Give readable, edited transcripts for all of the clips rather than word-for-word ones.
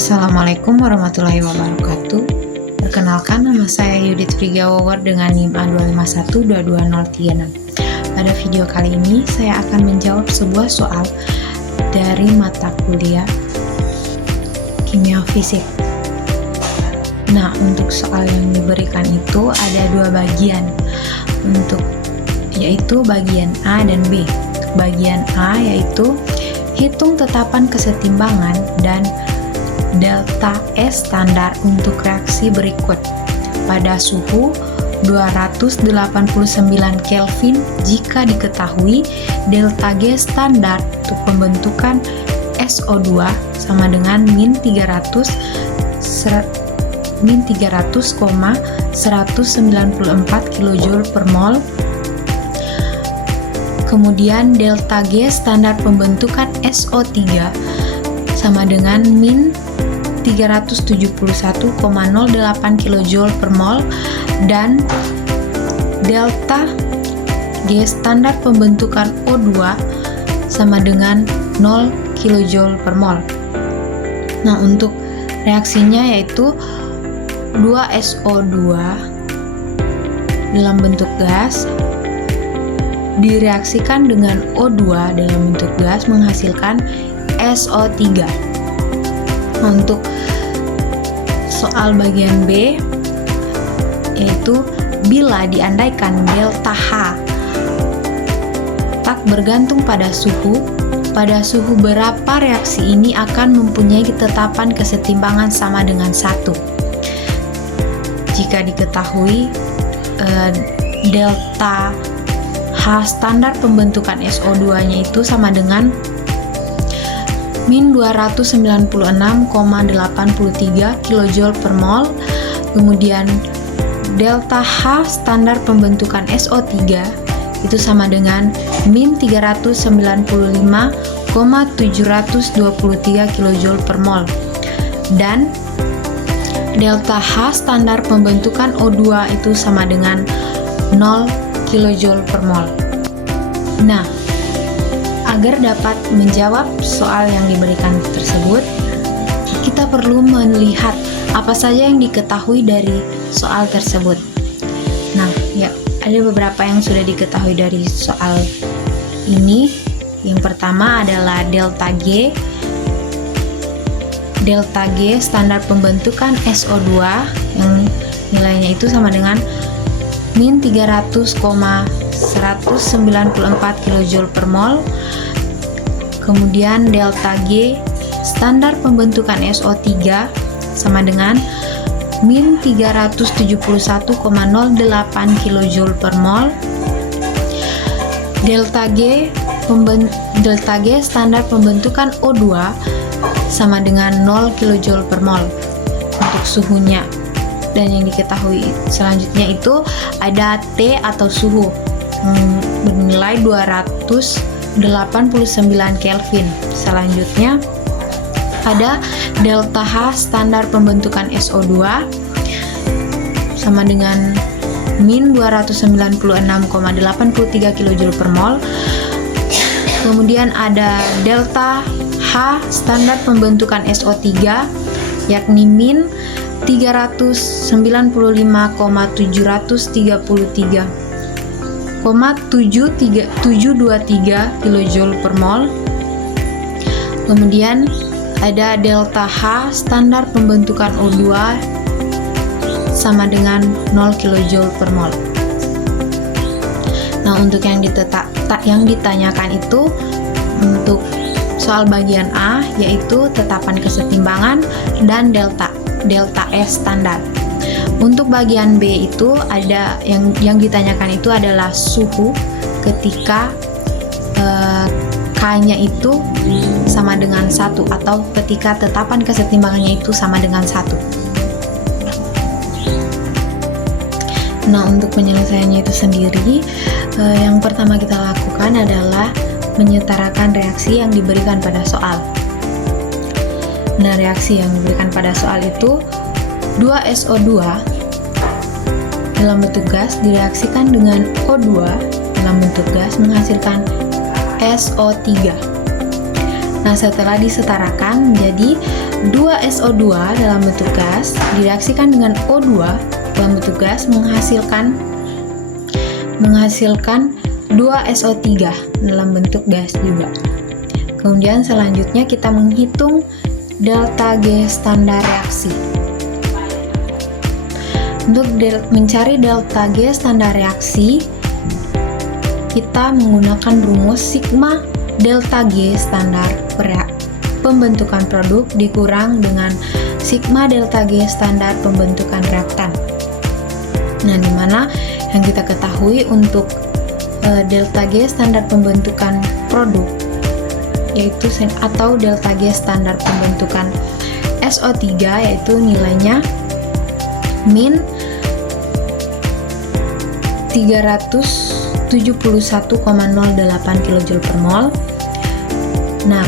Assalamualaikum warahmatullahi wabarakatuh. Perkenalkan, nama saya Yudit Frigawawar dengan NIM A2512203. Pada video kali ini, saya akan menjawab sebuah soal dari mata kuliah Kimia Fisik. Nah, untuk soal yang diberikan itu ada dua bagian, yaitu bagian A dan B. Bagian A yaitu hitung tetapan kesetimbangan dan delta S standar untuk reaksi berikut pada suhu 289 Kelvin jika diketahui delta G standar untuk pembentukan SO2 sama dengan min 300,194 kJ per mol. Kemudian delta G standar pembentukan SO3 sama dengan min 371,08 kJ per mol, dan delta G standar pembentukan O2 sama dengan 0 kJ per mol. Nah, untuk reaksinya yaitu 2SO2 dalam bentuk gas direaksikan dengan O2 dalam bentuk gas menghasilkan SO3. Nah, untuk soal bagian B yaitu bila diandaikan delta H tak bergantung pada suhu berapa reaksi ini akan mempunyai ketetapan kesetimbangan sama dengan 1. Jika diketahui delta H standar pembentukan SO2-nya itu sama dengan min 296,83 kJ per mol. Kemudian delta H standar pembentukan SO3 itu sama dengan min 395,723 kJ per mol, dan delta H standar pembentukan O2 itu sama dengan 0 kJ per mol. Nah, agar dapat menjawab soal yang diberikan tersebut, kita perlu melihat apa saja yang diketahui dari soal tersebut. Nah, ya, ada beberapa yang sudah diketahui dari soal ini. Yang pertama adalah delta G. Delta G standar pembentukan SO2 yang nilainya itu sama dengan min 300,194 kJ per mol. Kemudian delta G standar pembentukan SO3 sama dengan min 371,08 kJ per mol. Delta G standar pembentukan O2 sama dengan 0 kJ per mol untuk suhunya. Dan yang diketahui selanjutnya itu ada T atau suhu bernilai 289 Kelvin. Selanjutnya ada delta H standar pembentukan SO2 sama dengan min 296,83 kJ per mol. Kemudian ada delta H standar pembentukan SO3 yakni min 399,723 kJ per mol. Kemudian ada delta H standar pembentukan O2 sama dengan 0 kJ per mol. Nah, untuk yang ditanyakan itu untuk soal bagian A yaitu tetapan kesetimbangan dan delta S standar. Untuk bagian B itu ada yang ditanyakan itu adalah suhu ketika K-nya itu sama dengan 1 atau ketika tetapan kesetimbangannya itu sama dengan 1. Nah, untuk penyelesaiannya itu sendiri, yang pertama kita lakukan adalah menyetarakan reaksi yang diberikan pada soal. Nah, reaksi yang diberikan pada soal itu 2SO2 dalam bentuk gas direaksikan dengan O2 dalam bentuk gas menghasilkan SO3. Nah, setelah disetarakan menjadi 2SO2 dalam bentuk gas direaksikan dengan O2 dalam bentuk gas menghasilkan 2SO3 dalam bentuk gas juga. Kemudian selanjutnya kita menghitung delta G standar reaksi. Untuk mencari delta G standar reaksi, kita menggunakan rumus sigma delta G standar pembentukan produk dikurang dengan sigma delta G standar pembentukan reaktan. Nah, di mana yang kita ketahui untuk delta G standar pembentukan produk yaitu atau delta G standar pembentukan SO3 yaitu nilainya min 371,08 kJ per mol. Nah,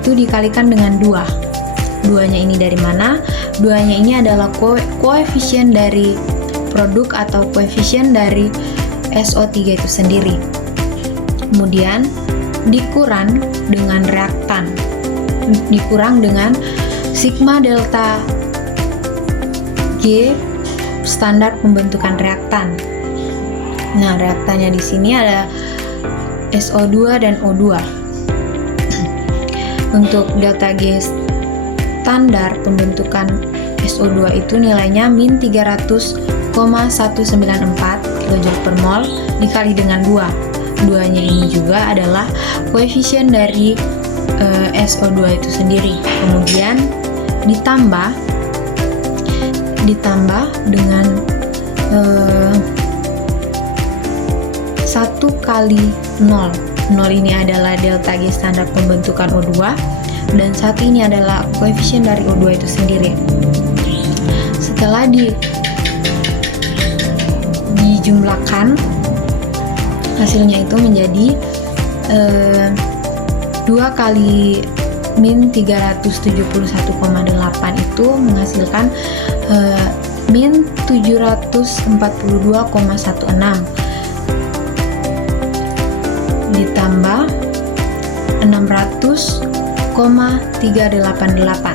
itu dikalikan dengan 2. Duanya ini dari mana? Duanya ini adalah koefisien dari produk atau koefisien dari SO3 itu sendiri. Kemudian dikurang dengan reaktan, dikurang dengan sigma delta G standar pembentukan reaktan. Nah, reaktannya di sini ada SO2 dan O2. Untuk delta G standar pembentukan SO2 itu nilainya min 300,194 kJ per mol dikali dengan 2. Duanya ini juga adalah koefisien dari SO2 itu sendiri. Kemudian ditambah dengan 1 kali 0. 0 ini adalah delta G standar pembentukan O2 dan 1 ini adalah koefisien dari O2 itu sendiri. Setelah dijumlahkan, hasilnya itu menjadi 2 kali min 371,8 itu menghasilkan min 742,16 ditambah 600,388.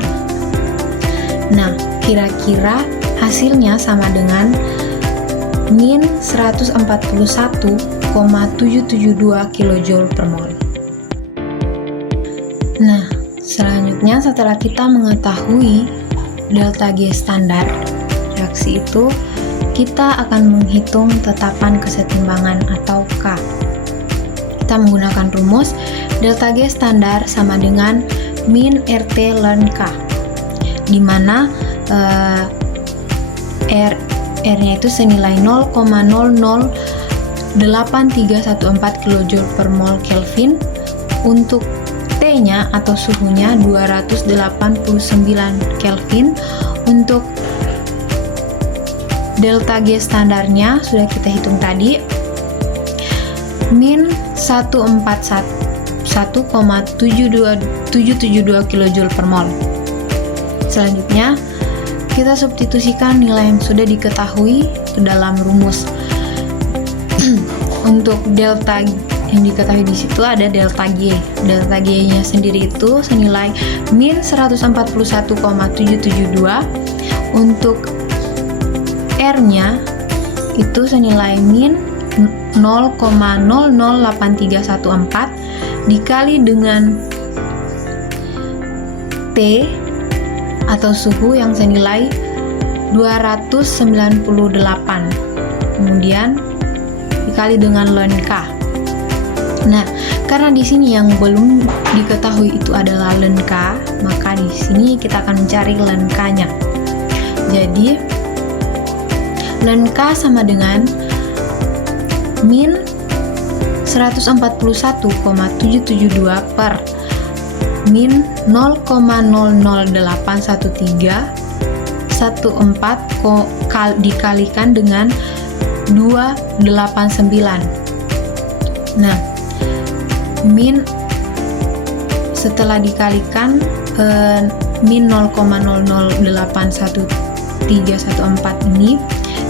Nah, kira-kira hasilnya sama dengan min 141,772 kJ per mol. Nah, selanjutnya setelah kita mengetahui delta G standar reaksi itu, kita akan menghitung tetapan kesetimbangan atau K. Kita menggunakan rumus delta G standar sama dengan min RT ln K, di mana R-nya itu senilai 0,008314 kJ per mol Kelvin. Untuk T-nya atau suhunya 289 Kelvin. Untuk delta G standarnya sudah kita hitung tadi, min 141,772 kJ per mol. Selanjutnya kita substitusikan nilai yang sudah diketahui ke dalam rumus. Untuk delta yang diketahui di situ ada delta G. Delta G-nya sendiri itu senilai min 141,772. Untuk R-nya itu senilai min 0,008314 dikali dengan T atau suhu yang senilai 298, kemudian dikali dengan ln K. Nah, karena di sini yang belum diketahui itu adalah ln K, maka di sini kita akan mencari ln K-nya. Jadi ln K sama dengan min 141,772 per min 0,0081314 dikalikan dengan 289. Nah, min setelah dikalikan min 0,00811314 ini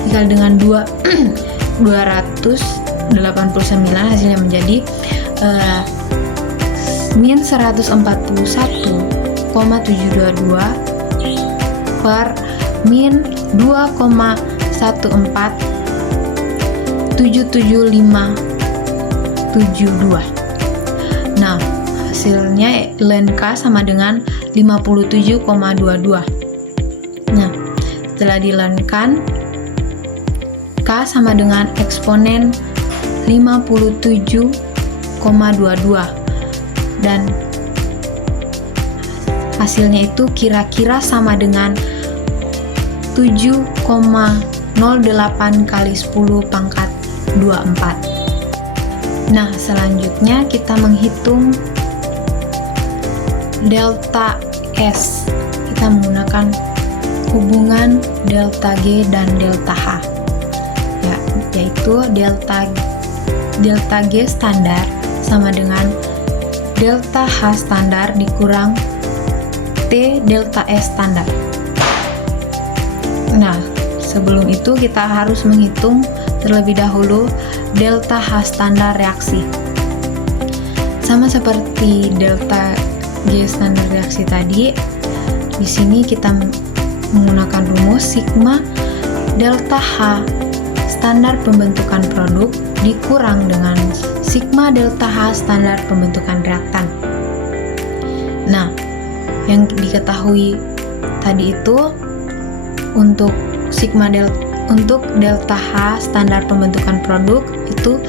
dikali dengan 289 hasilnya menjadi min 141,772 per min 2,147572. Nah, hasilnya ln K sama dengan 57,22. Nah, setelah dilenkan, K sama dengan eksponen 57,22 dan hasilnya itu kira-kira sama dengan 7,08 kali 10 pangkat 24. Nah, selanjutnya kita menghitung delta S. Kita menggunakan hubungan delta G dan delta H. Yaitu delta G standar sama dengan delta H standar dikurang T delta S standar. Nah, sebelum itu kita harus menghitung terlebih dahulu delta H standar reaksi. Sama seperti delta G standar reaksi tadi, di sini kita menggunakan rumus sigma delta H standar pembentukan produk dikurang dengan sigma delta H standar pembentukan reaktan. Nah, yang diketahui tadi itu untuk delta H standar pembentukan produk itu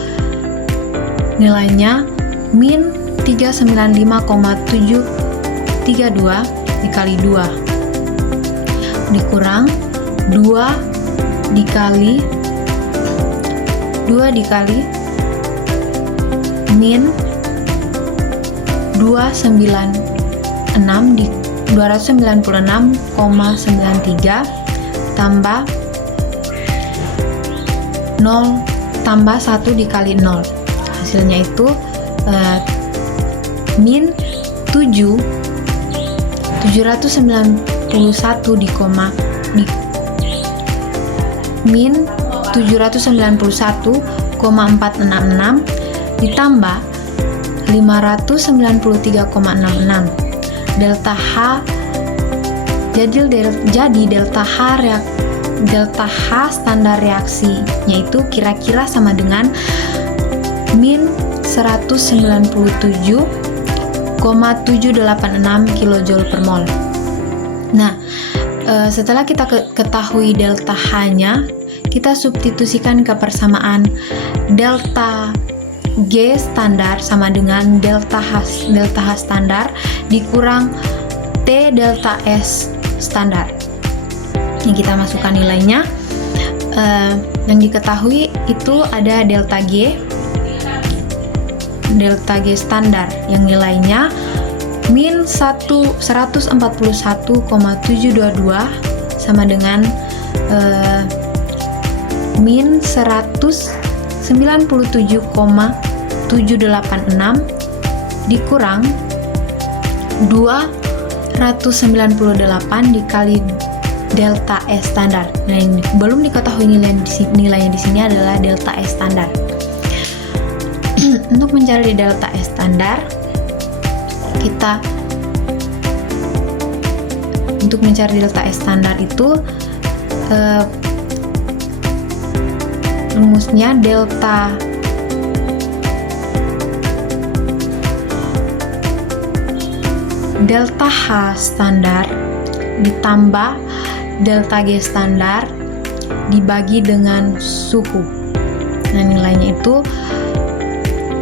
nilainya min 395,732 dikali 2 dikurang 2 dikali min 296,93 tambah 0 tambah 1 dikali 0. Hasilnya itu min 791,466 ditambah 593,66 delta H. Jadi delta H standar reaksinya itu kira-kira sama dengan min 197,786 kJ per mol. Nah, setelah kita ketahui delta H-nya, kita substitusikan ke persamaan delta G standar sama dengan delta H standar dikurang T delta S standar. Yang kita masukkan nilainya, yang diketahui itu ada delta G standar yang nilainya min 141,722 sama dengan min 197,786 dikurang 298 dikali delta S standar. Nah, yang belum diketahui nilainya di sini adalah delta S standar. Untuk mencari delta S standar, untuk mencari delta S standar itu rumusnya delta H standar ditambah delta G standar dibagi dengan suhu. Nah, nilainya itu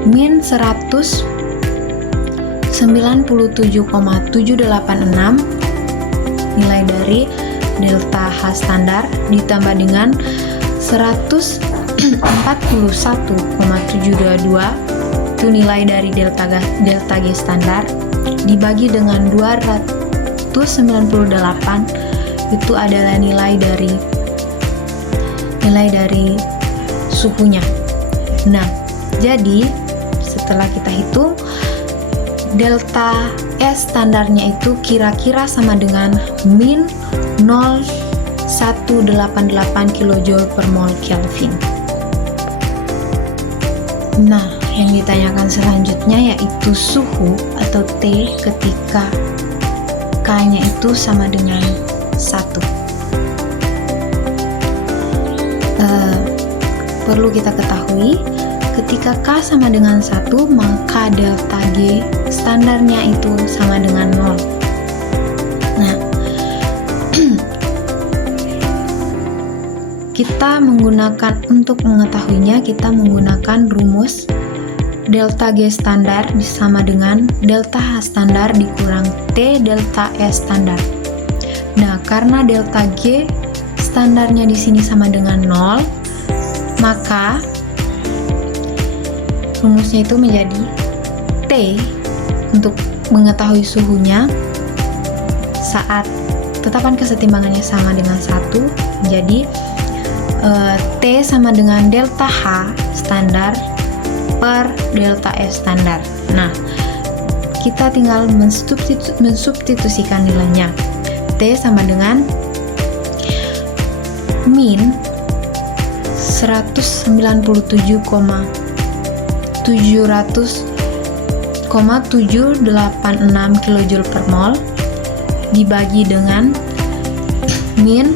min 197,786 nilai dari delta H standar ditambah dengan 141,722 itu nilai dari delta G standar dibagi dengan 298 itu adalah nilai dari suhunya. Nah, jadi setelah kita hitung delta S standarnya itu kira-kira sama dengan min 0,188 kJ per mol Kelvin. Nah, yang ditanyakan selanjutnya yaitu suhu atau T ketika K K-nya itu sama dengan 1. Perlu kita ketahui, ketika K sama dengan 1, maka delta G standarnya itu sama dengan 0. Nah, kita menggunakan, untuk mengetahuinya, kita menggunakan rumus delta G standar sama dengan delta H standar dikurang T delta S standar. Nah, karena delta G standarnya di sini sama dengan 0, maka rumusnya itu menjadi T untuk mengetahui suhunya saat tetapan kesetimbangannya sama dengan 1, jadi T sama dengan delta H standar per delta S standar. Nah, kita tinggal mensubstitusikan nilainya. T sama dengan min 197,786 kJ per mol dibagi dengan min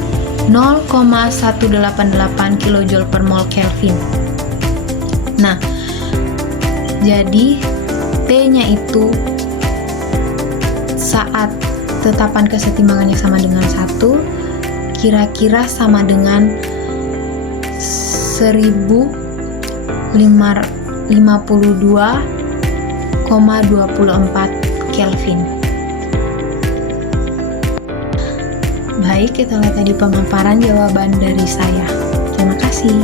0,188 kJ per mol Kelvin. Nah, jadi T-nya itu saat tetapan kesetimbangannya sama dengan 1, kira-kira sama dengan 1052,24 Kelvin. Baik, kita lihat tadi pemaparan jawaban dari saya. Terima kasih.